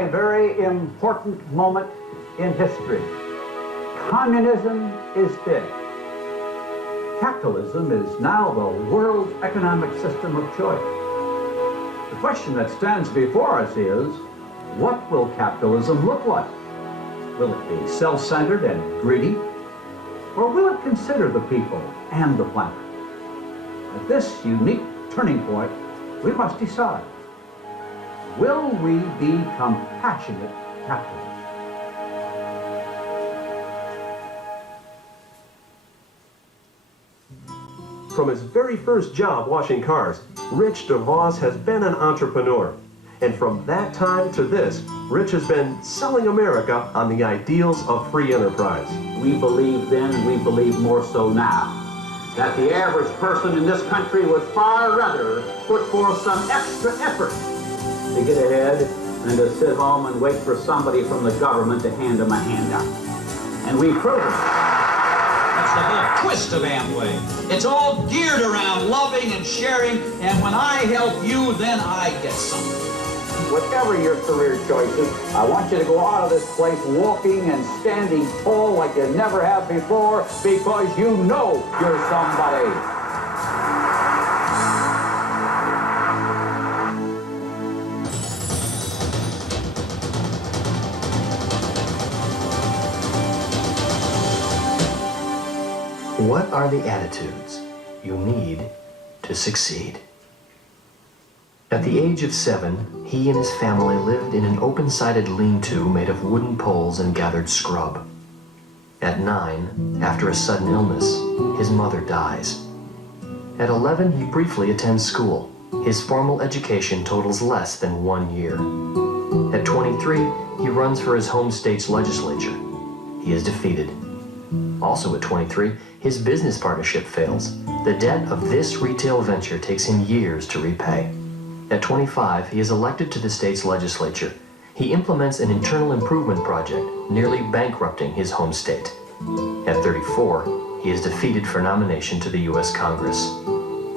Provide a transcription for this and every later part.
a very important moment in history. Communism is dead. Capitalism is now the world economic system of choice. The question that stands before us is, what will capitalism look like? Will it be self-centered and greedy? Or will it consider the people and the planet? At this unique turning point, we must decide. Will we be compassionate capitalists? From his very first job washing cars, Rich DeVos has been an entrepreneur. And from that time to this, Rich has been selling America on the ideals of free enterprise. We believe then, and we believe more so now, that the average person in this country would far rather put forth some extra effort to get ahead than to sit home and wait for somebody from the government to hand them a handout. And we've proven it. That's the whole twist of Amway. It's all geared around loving and sharing, and when I help you, then I get something. Whatever your career choices, I want you to go out of this place walking and standing tall like you never have before, because you know you're somebody. What are the attitudes you need to succeed? At the age of 7, he and his family lived in an open-sided lean-to made of wooden poles and gathered scrub. At 9, after a sudden illness, his mother dies. At 11, he briefly attends school. His formal education totals less than 1 year. At 23, he runs for his home state's legislature. He is defeated. Also at 23, his business partnership fails. The debt of this retail venture takes him years to repay. At 25, he is elected to the state's legislature. He implements an internal improvement project, nearly bankrupting his home state. At 34, he is defeated for nomination to the U.S. Congress.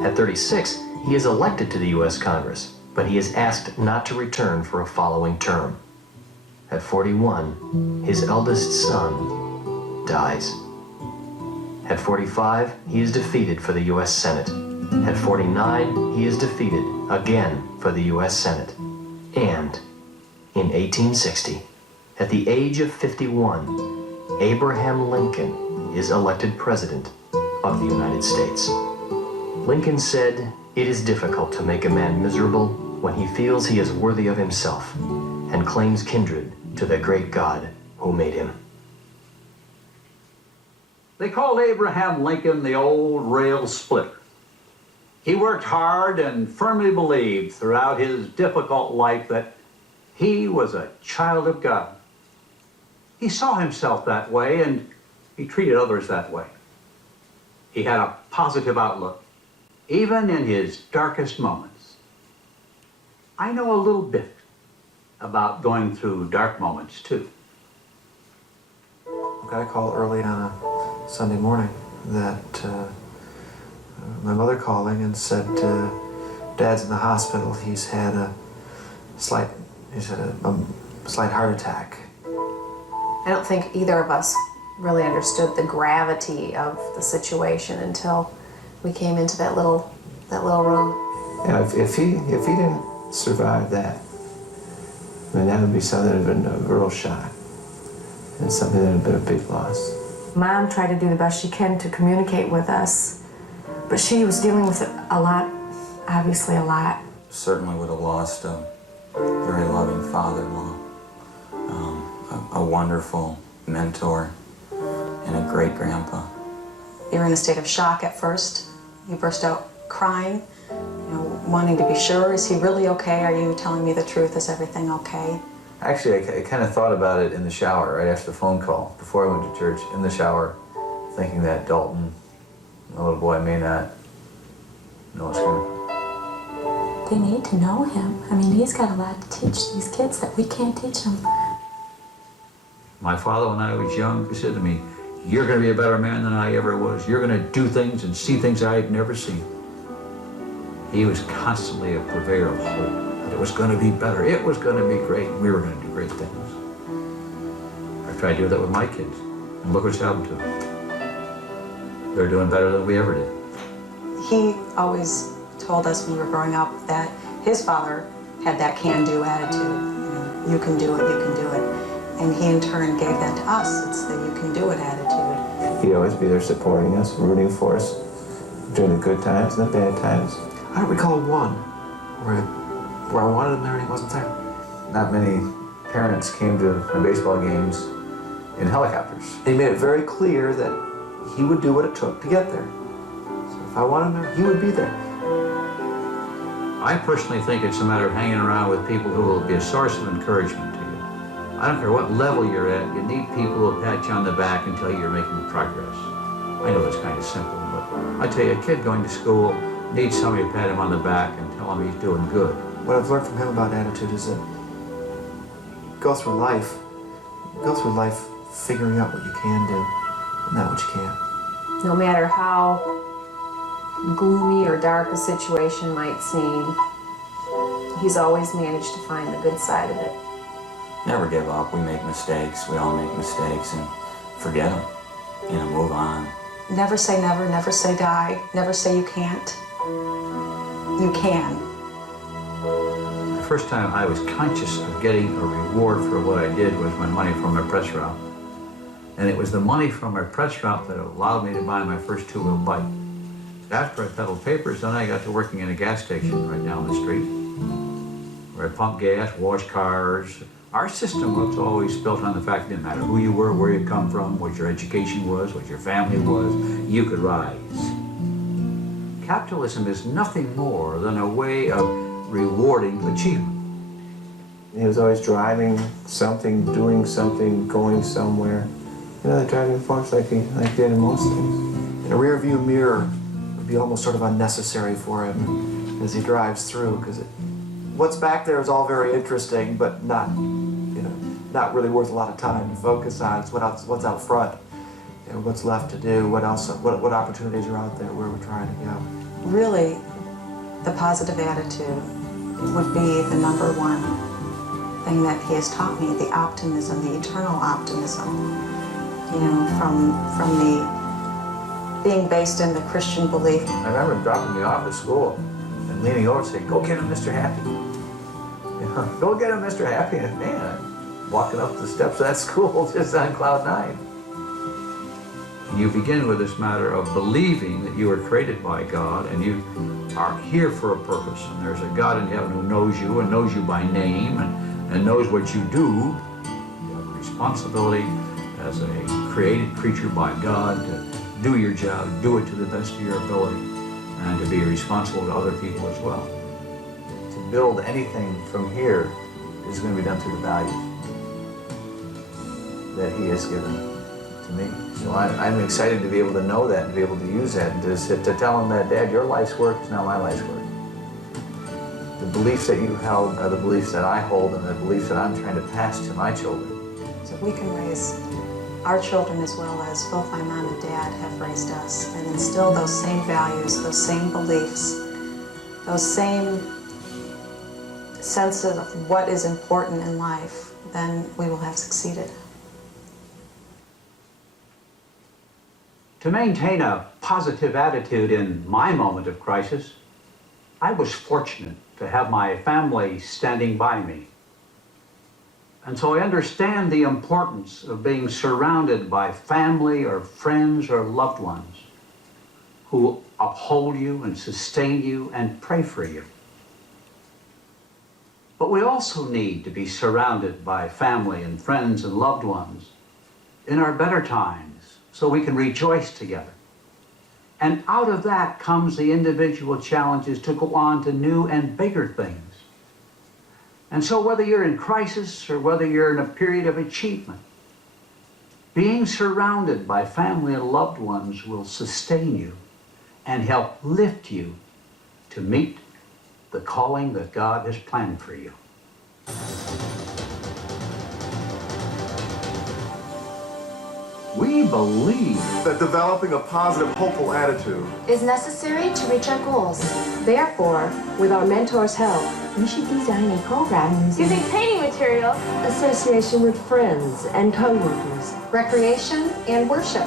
At 36, he is elected to the U.S. Congress, but he is asked not to return for a following term. At 41, his eldest son dies. At 45, he is defeated for the U.S. Senate. At 49, he is defeated again for the U.S. Senate. And in 1860, at the age of 51, Abraham Lincoln is elected President of the United States. Lincoln said, "It is difficult to make a man miserable when he feels he is worthy of himself and claims kindred to the great God who made him." They called Abraham Lincoln the old rail splitter. He worked hard and firmly believed throughout his difficult life that he was a child of God. He saw himself that way, and he treated others that way. He had a positive outlook, even in his darkest moments. I know a little bit about going through dark moments, too. I got a call early on a Sunday morning that my mother calling and said, Dad's in the hospital. He's had a slight heart attack. I don't think either of us really understood the gravity of the situation until we came into that little room. Yeah, if he didn't survive that, I mean, that would be something that would have been a real shock and something that would have been a big loss. Mom tried to do the best she can to communicate with us, but she was dealing with a lot, obviously a lot. Certainly would have lost a very loving father-in-law, a wonderful mentor, and a great grandpa. You were in a state of shock at first. You burst out crying, wanting to be sure, is he really okay? Are you telling me the truth? Is everything okay? Actually, I kind of thought about it in the shower right after the phone call, before I went to church, in the shower, thinking that Dalton, my little boy, may not know what's going on. They need to know him. I mean, he's got a lot to teach these kids that we can't teach them. My father, when I was young, he said to me, "You're going to be a better man than I ever was. You're going to do things and see things I had never seen." He was constantly a purveyor of hope. That it was going to be better. It was going to be great. We were going to do great things. I tried to do that with my kids. And look what's happened to them. They're doing better than we ever did. He always told us when we were growing up that his father had that can-do attitude. You know, you can do it, you can do it. And he in turn gave that to us. It's the you can do it attitude. He'd always be there supporting us, rooting for us during the good times and the bad times. I don't recall one where I wanted him there and he wasn't there. Not many parents came to my baseball games in helicopters. He made it very clear that he would do what it took to get there. So if I wanted him there, he would be there. I personally think it's a matter of hanging around with people who will be a source of encouragement to you. I don't care what level you're at, you need people who will pat you on the back and tell you you're making progress. I know it's kind of simple, but I tell you, a kid going to school needs somebody to pat him on the back and tell him he's doing good. What I've learned from him about attitude is that go through life figuring out what you can do and not what you can't. No matter how gloomy or dark a situation might seem, he's always managed to find the good side of it. Never give up. We make mistakes. We all make mistakes, and forget them. You know, move on. Never say never, never say die, never say you can't. You can. The first time I was conscious of getting a reward for what I did was my money from my press route. And it was the money from my press route that allowed me to buy my first two-wheel bike. After I peddled papers, then I got to working in a gas station right down the street, where I pumped gas, washed cars. Our system was always built on the fact it didn't matter who you were, where you come from, what your education was, what your family was, you could rise. Capitalism is nothing more than a way of rewarding achievement. He was always driving something, doing something, going somewhere. You know, the driving force like he did in most things. And a rear view mirror would be almost sort of unnecessary for him as he drives through, because what's back there is all very interesting, but not really worth a lot of time to focus on. It's what's out front, and what's left to do, what opportunities are out there, where we're trying to go. Really, the positive attitude would be the number one thing that he has taught me, the optimism, the eternal optimism. You know, from the being based in the Christian belief. I remember dropping me off at school and leaning over and saying, "Go get him, Mr. Happy." You know, go get him, Mr. Happy. And man, I'm walking up the steps of that school just on cloud nine. You begin with this matter of believing that you were created by God and you are here for a purpose. And there's a God in heaven who knows you and knows you by name and knows what you do. You have a responsibility as a created creature by God to do your job, do it to the best of your ability, and to be responsible to other people as well. To build anything from here is going to be done through the values that he has given to me. So I'm excited to be able to know that and be able to use that and to tell him that, Dad, your life's work is not my life's work. The beliefs that you held are the beliefs that I hold and the beliefs that I'm trying to pass to my children. So we can raise our children as well as both my mom and dad have raised us and instill those same values, those same beliefs, those same sense of what is important in life, then we will have succeeded. To maintain a positive attitude in my moment of crisis, I was fortunate to have my family standing by me. And so I understand the importance of being surrounded by family or friends or loved ones who uphold you and sustain you and pray for you. But we also need to be surrounded by family and friends and loved ones in our better times so we can rejoice together. And out of that comes the individual challenges to go on to new and bigger things. And so whether you're in crisis or whether you're in a period of achievement, being surrounded by family and loved ones will sustain you and help lift you to meet the calling that God has planned for you. We believe that developing a positive, hopeful attitude is necessary to reach our goals. Therefore, with our mentor's help, We should design a program using painting materials, association with friends and co-workers, recreation and worship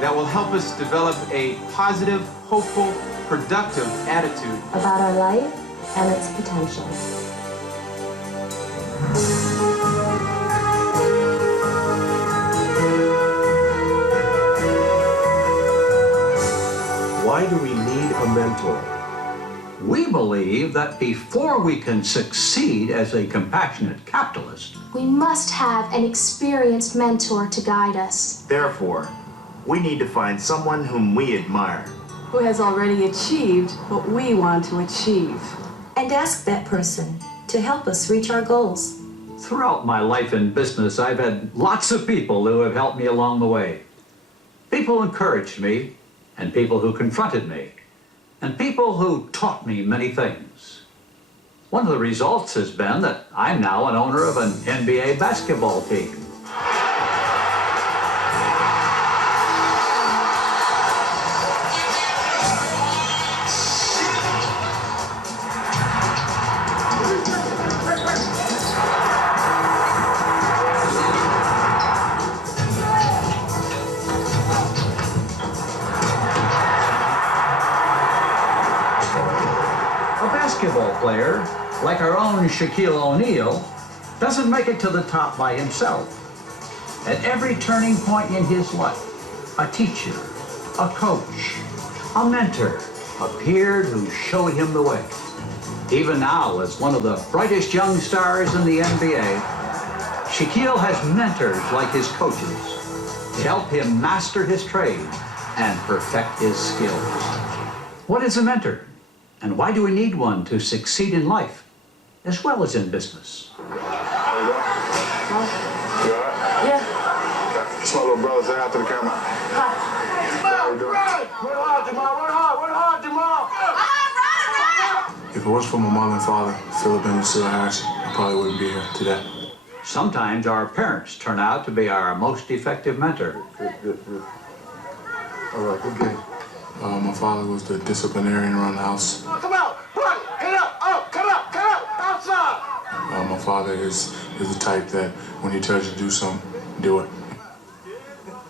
that will help us develop a positive, hopeful, productive attitude about our life and its potential. Why do we need a mentor? We believe that before we can succeed as a compassionate capitalist, we must have an experienced mentor to guide us. Therefore, we need to find someone whom we admire, who has already achieved what we want to achieve, and ask that person to help us reach our goals. Throughout my life in business, I've had lots of people who have helped me along the way. People who encouraged me, and people who confronted me, and people who taught me many things. One of the results has been that I'm now an owner of an NBA basketball team. Basketball player, like our own Shaquille O'Neal, doesn't make it to the top by himself. At every turning point in his life, a teacher, a coach, a mentor appeared who showed him the way. Even now, as one of the brightest young stars in the NBA, Shaquille has mentors like his coaches to help him master his trade and perfect his skills. What is a mentor? And why do we need one to succeed in life, as well as in business? You all right? Yeah. It's my little brother. Say hi to the camera. Hi. How you doing? Run hard, Jamal. Run hard, Jamal. If it wasn't for my mother and father, Philip and Lucille Harrison, I probably wouldn't be here today. Sometimes our parents turn out to be our most effective mentor. Good. All right, good game. My father was the disciplinarian around the house. Come out! Get up! Oh, come out! Outside! My father is the type that when he tells you to do something, do it.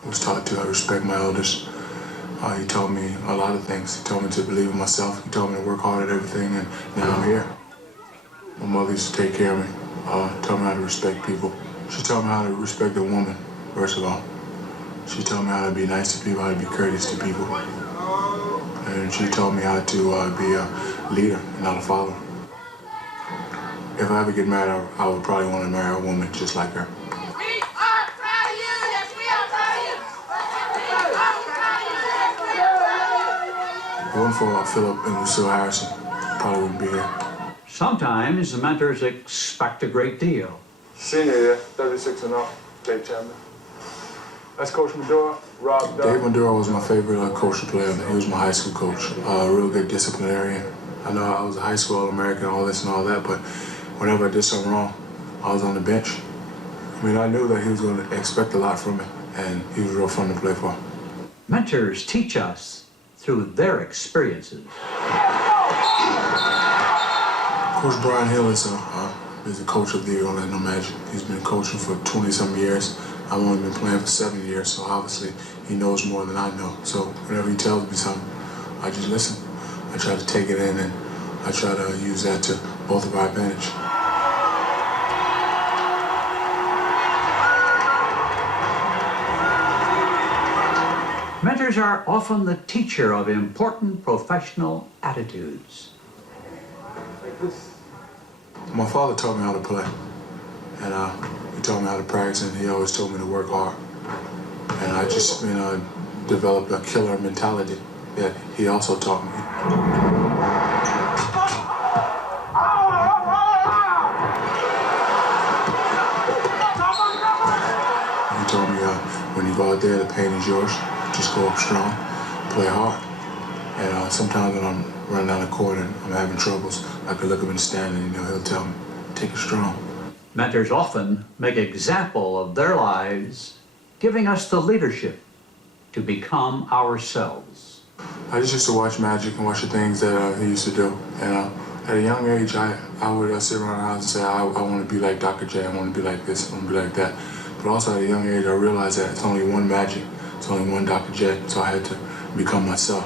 I was taught to respect my elders. He taught me a lot of things. He told me to believe in myself. He told me to work hard at everything, and now I'm here. My mother used to take care of me, taught me how to respect people. She taught me how to respect a woman, first of all. She taught me how to be nice to people, how to be courteous to people. And she taught me how to be a leader, not a follower. If I ever get married, I would probably want to marry a woman just like her. We are proud of you! Yes, we are proud of you! If it wasn't for Philip and Lucille Harrison, I probably wouldn't be here. Sometimes the mentors expect a great deal. Senior year, 36 and up, Dave Chapman. That's Coach Maduro. Dave Maduro was my favorite coach to play under. He was my high school coach, a real good disciplinarian. I know I was a high school All-American, all this and all that, but whenever I did something wrong, I was on the bench. I mean, I knew that he was going to expect a lot from me, and he was real fun to play for. Mentors teach us through their experiences. Coach Brian Hill is a coach of the Orlando Magic. He's been coaching for 20-some years. I've only been playing for 7 years, so obviously he knows more than I know. So whenever he tells me something, I just listen. I try to take it in, and I try to use that to both of our advantage. Mentors are often the teacher of important professional attitudes. My father taught me how to play, and he taught me how to practice, and he always told me to work hard. And I just developed a killer mentality that he also taught me. He told me when you go out there, the pain is yours. Just go up strong, play hard. And sometimes when I'm running down the court and I'm having troubles, I could look him in the stand and he'll tell me, take it strong. Mentors often make example of their lives giving us the leadership to become ourselves. I just used to watch magic and watch the things that he used to do. And at a young age, I would sit around the house and say, I want to be like Dr. J, I want to be like this, I want to be like that. But also at a young age, I realized that it's only one magic, it's only one Dr. J, so I had to become myself.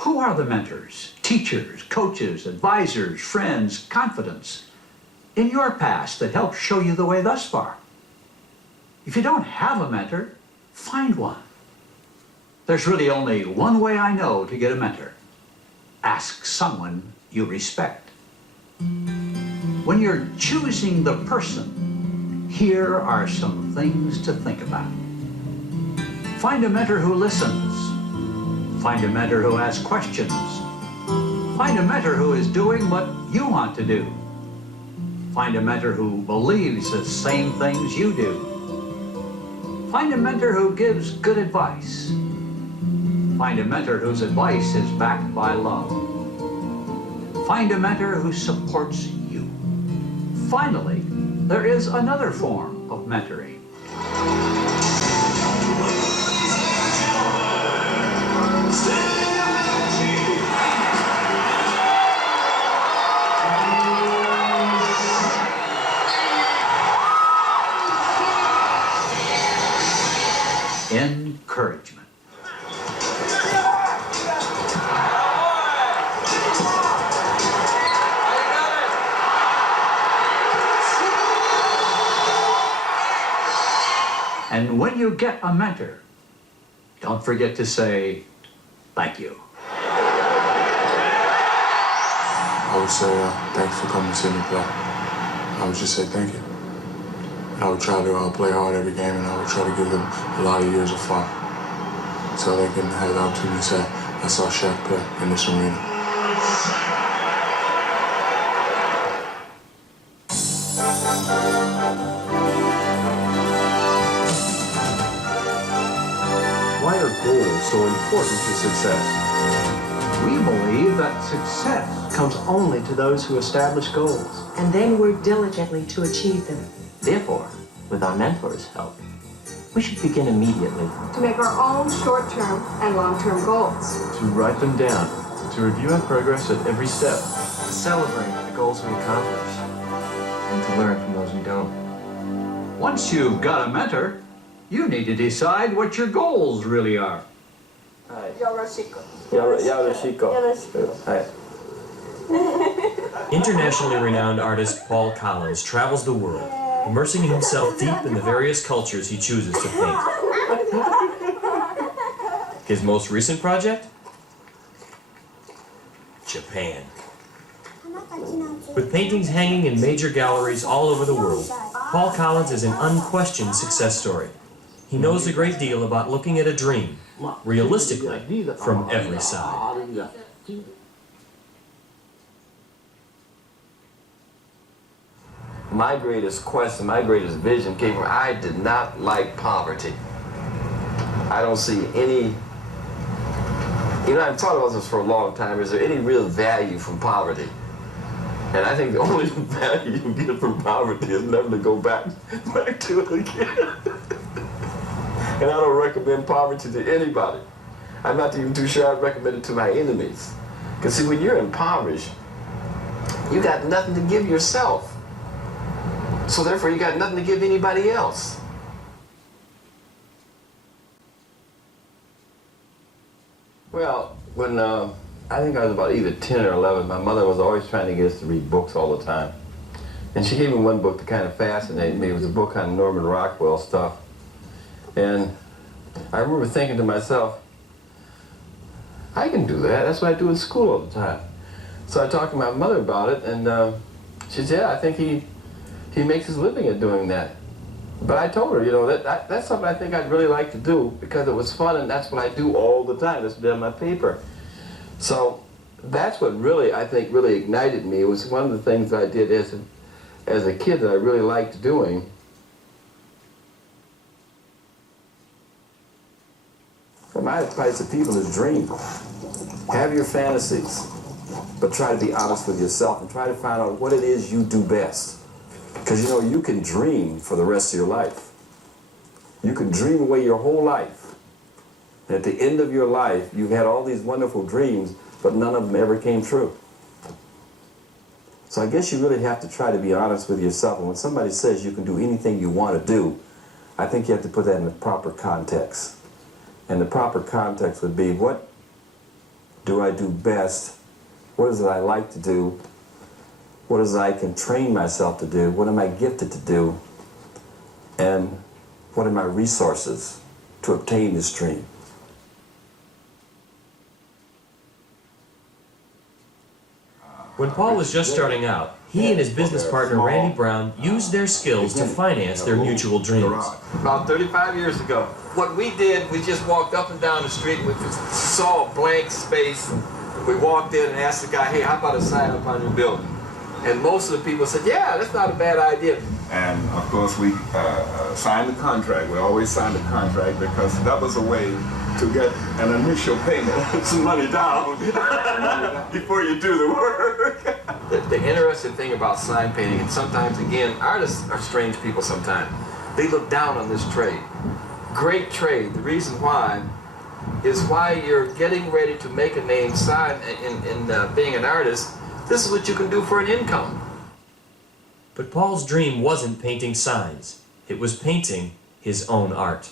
Who are the mentors, teachers, coaches, advisors, friends, confidants in your past that helped show you the way thus far? If you don't have a mentor, find one. There's really only one way I know to get a mentor. Ask someone you respect. When you're choosing the person, here are some things to think about. Find a mentor who listens. Find a mentor who asks questions. Find a mentor who is doing what you want to do. Find a mentor who believes the same things you do. Find a mentor who gives good advice. Find a mentor whose advice is backed by love. Find a mentor who supports you. Finally, there is another form of mentoring. Encouragement. And when you get a mentor, don't forget to say thank you. I would say thanks for coming to see me play. I would just say thank you. I would try to play hard every game, and I would try to give them a lot of years of fun, so they can have the opportunity to say, I saw Shaq play in this arena. Why are goals so important to success? We believe that success comes only to those who establish goals and then work diligently to achieve them. Therefore, with our mentor's help, we should begin immediately to make our own short-term and long-term goals, to write them down, to review our progress at every step, to celebrate the goals we accomplish, and to learn from those we don't. Once you've got a mentor, you need to decide what your goals really are. Internationally renowned artist Paul Collins travels the world, immersing himself deep in the various cultures he chooses to paint. His most recent project? Japan. With paintings hanging in major galleries all over the world, Paul Collins is an unquestioned success story. He knows a great deal about looking at a dream, realistically, from every side. My greatest quest and my greatest vision came from, I did not like poverty. I don't see any, I've thought about this for a long time. Is there any real value from poverty? And I think the only value you get from poverty is never to go back to it again. And I don't recommend poverty to anybody. I'm not even too sure I'd recommend it to my enemies. Because see, when you're impoverished, you got nothing to give yourself. So therefore, you got nothing to give anybody else. Well, when I think I was about either 10 or 11, my mother was always trying to get us to read books all the time. And she gave me one book that kind of fascinated me. It was a book on Norman Rockwell stuff. And I remember thinking to myself, I can do that. That's what I do in school all the time. So I talked to my mother about it, and she said, yeah, I think he makes his living at doing that. But I told her, that's something I think I'd really like to do because it was fun, and that's what I do all the time. That's on my paper. So that's what really, I think, really ignited me. It was one of the things that I did as a kid that I really liked doing. my advice to people is dream. Have your fantasies, but try to be honest with yourself and try to find out what it is you do best. Because you know, you can dream for the rest of your life. You can dream away your whole life. And at the end of your life, you've had all these wonderful dreams, but none of them ever came true. So I guess you really have to try to be honest with yourself. And when somebody says you can do anything you want to do, I think you have to put that in the proper context. And the proper context would be, what do I do best? What is it I like to do? What is it I can train myself to do? What am I gifted to do? And what are my resources to obtain this dream? When Paul was just starting out, he and his business partner Randy Brown used their skills to finance their mutual dreams. About 35 years ago, what we did, we just walked up and down the street, we saw a blank space. We walked in and asked the guy, hey, how about a sign up on your building? And most of the people said, yeah, that's not a bad idea. And of course we signed the contract. We always signed the contract because that was a way to get an initial payment, some money down before you do the work. The interesting thing about sign painting, and sometimes again, artists are strange people sometimes. They look down on this trade. Great trade. The reason why is why you're getting ready to make a name sign in being an artist. This is what you can do for an income. But Paul's dream wasn't painting signs. It was painting his own art.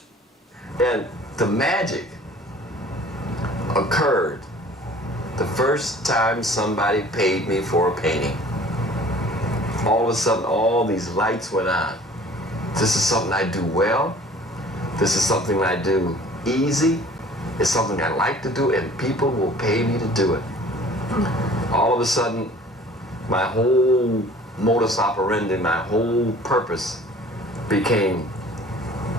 And the magic occurred the first time somebody paid me for a painting. All of a sudden, all these lights went on. This is something I do well. This is something I do easy. It's something I like to do, and people will pay me to do it. All of a sudden, my whole modus operandi, my whole purpose became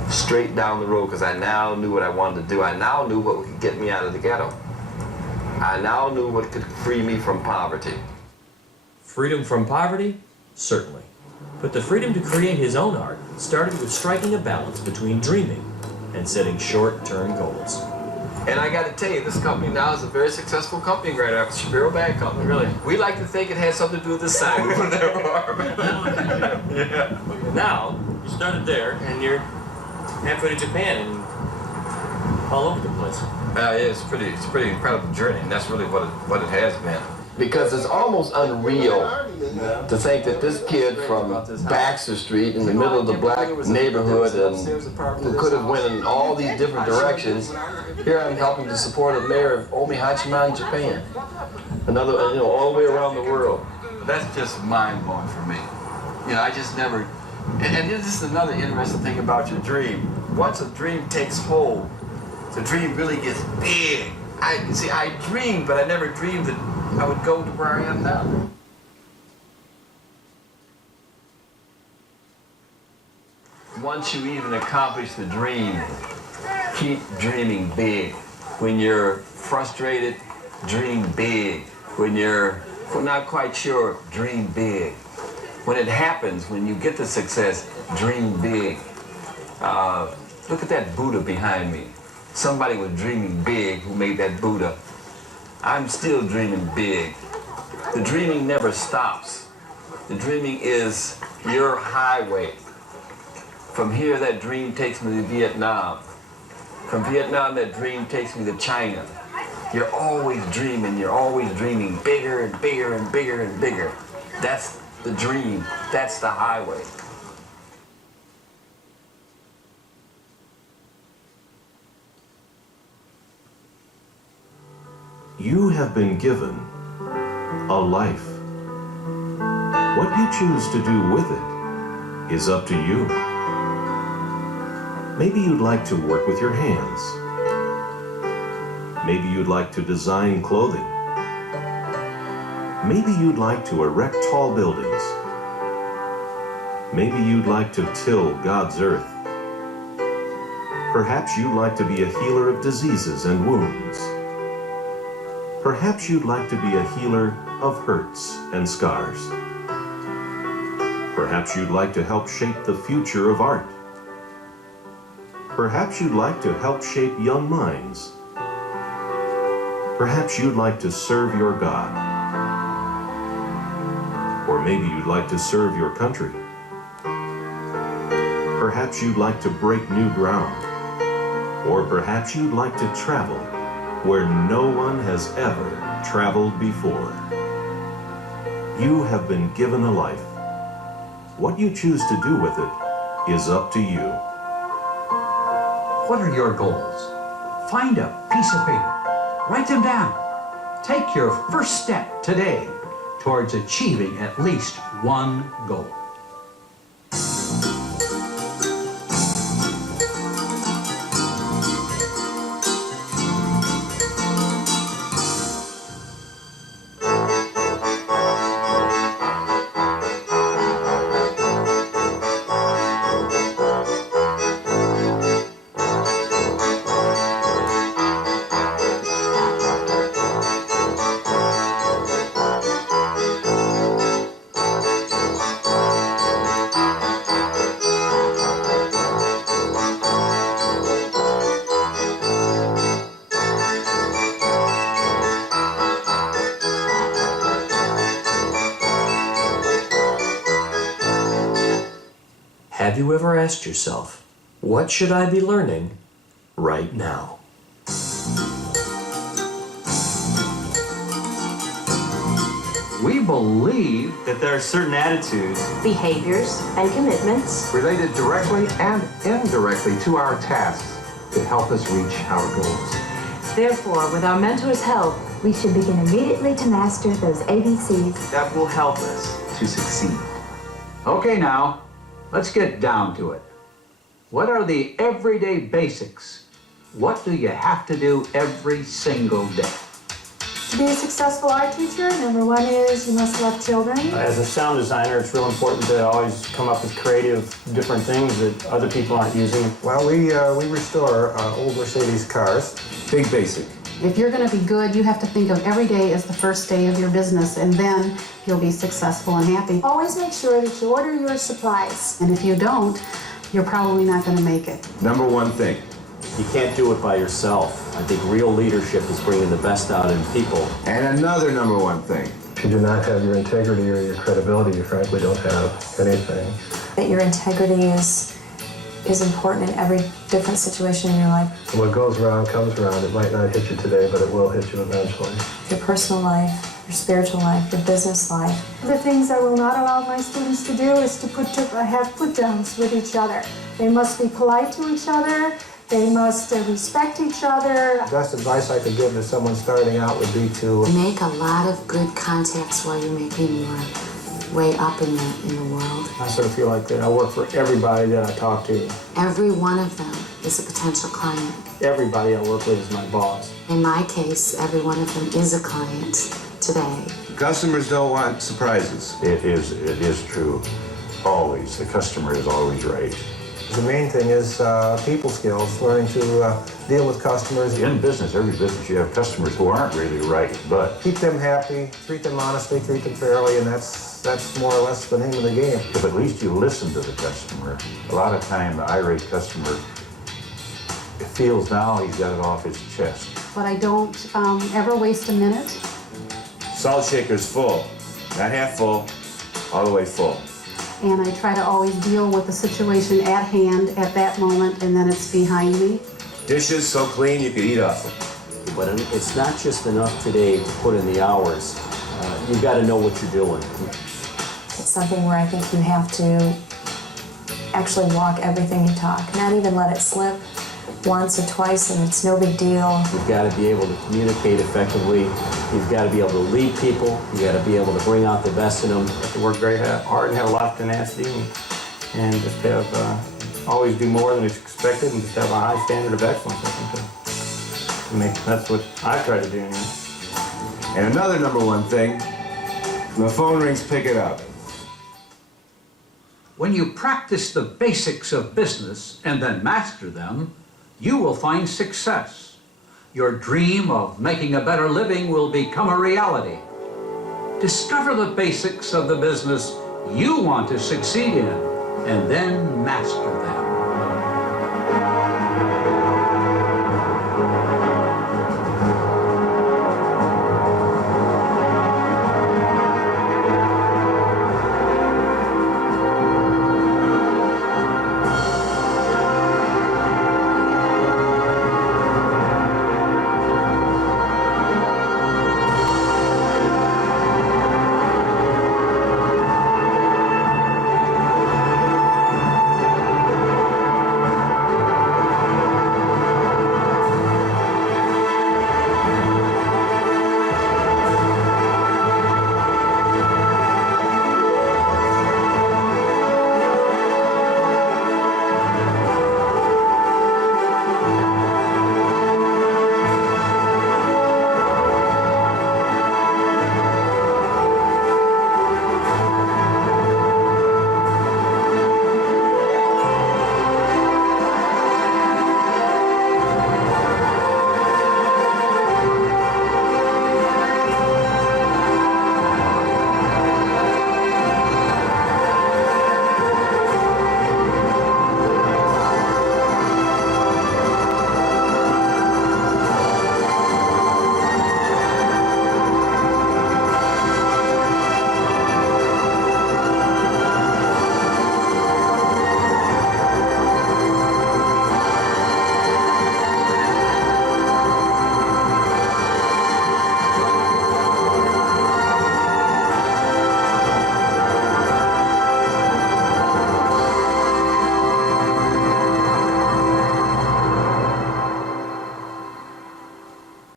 straight down the road because I now knew what I wanted to do. I now knew what could get me out of the ghetto. I now knew what could free me from poverty. Freedom from poverty? Certainly. But the freedom to create his own art started with striking a balance between dreaming and setting short-term goals. And I got to tell you, this company now is a very successful company right after Shapiro Bag Company, really. We like to think it has something to do with this sign we put there for. Yeah. Now, you started there, and you're halfway to Japan and all over the place. Yeah, it's a pretty incredible journey, and that's really what it has been. Because it's almost unreal to think that this kid from Baxter Street in the middle of the black neighborhood and who could have went in all these different directions, here I'm helping to support the mayor of Omihachiman, Japan. Another, all the way around the world. That's just mind-blowing for me. I just never, and this is another interesting thing about your dream. Once a dream takes hold, the dream really gets big. I dreamed, but I never dreamed that I would go to where I am now. Once you even accomplish the dream, keep dreaming big. When you're frustrated, dream big. When you're not quite sure, dream big. When it happens, when you get the success, dream big. Look at that Buddha behind me. Somebody was dreaming big who made that Buddha. I'm still dreaming big. The dreaming never stops. The dreaming is your highway. From here, that dream takes me to Vietnam. From Vietnam, that dream takes me to China. You're always dreaming bigger and bigger and bigger and bigger. That's the dream. That's the highway. You have been given a life. What you choose to do with it is up to you. Maybe you'd like to work with your hands. Maybe you'd like to design clothing. Maybe you'd like to erect tall buildings. Maybe you'd like to till God's earth. Perhaps you'd like to be a healer of diseases and wounds. Perhaps you'd like to be a healer of hurts and scars. Perhaps you'd like to help shape the future of art. Perhaps you'd like to help shape young minds Perhaps you'd like to serve your God. Or maybe you'd like to serve your country. Perhaps you'd like to break new ground. Or perhaps you'd like to travel where no one has ever traveled before. You have been given a life. What you choose to do with it is up to you. What are your goals? Find a piece of paper. Write them down. Take your first step today towards achieving at least one goal. Have you ever asked yourself, what should I be learning right now? We believe that there are certain attitudes, behaviors, and commitments related directly and indirectly to our tasks to help us reach our goals. Therefore, with our mentor's help, we should begin immediately to master those ABCs that will help us to succeed. Okay, now, let's get down to it. What are the everyday basics? What do you have to do every single day? To be a successful art teacher, number one is you must love children. As a sound designer, it's real important to always come up with creative, different things that other people aren't using. Well, we restore old Mercedes cars. Big basic. If you're going to be good, you have to think of every day as the first day of your business, and then you'll be successful and happy. Always make sure that you order your supplies. And if you don't, you're probably not going to make it. Number one thing. You can't do it by yourself. I think real leadership is bringing the best out in people. And another number one thing. If you do not have your integrity or your credibility, you frankly don't have anything. That your integrity is important in every different situation in your life. What goes around comes around. It might not hit you today, but it will hit you eventually. Your personal life, your spiritual life, your business life. The things I will not allow my students to do is to have put-downs with each other. They must be polite to each other. They must respect each other. The best advice I could give to someone starting out would be to make a lot of good contacts while you're making your way up in the world. I sort of feel like that I work for everybody that I talk to. Every one of them is a potential client. Everybody I work with is my boss. In my case, every one of them is a client today. Customers don't want surprises. It is true. Always. The customer is always right. The main thing is people skills, learning to deal with customers. In business, every business, you have customers who aren't really right, but keep them happy, treat them honestly, treat them fairly, and that's more or less the name of the game. If at least you listen to the customer, a lot of time the irate customer feels now he's got it off his chest. But I don't ever waste a minute. Salt shaker's full, not half full, all the way full. And I try to always deal with the situation at hand at that moment, and then it's behind me. Dishes so clean you could eat off them. But it's not just enough today to put in the hours. You've got to know what you're doing. It's something where I think you have to actually walk everything you talk, not even let it slip once or twice and it's no big deal. You've got to be able to communicate effectively. You've got to be able to lead people. You've got to be able to bring out the best in them. You have to work very hard and have a lot of tenacity and just have always do more than is expected and just have a high standard of excellence, I think. That's what I try to do anyway. And another number one thing, when the phone rings, pick it up. When you practice the basics of business and then master them, you will find success. Your dream of making a better living will become a reality. Discover the basics of the business you want to succeed in, and then master them.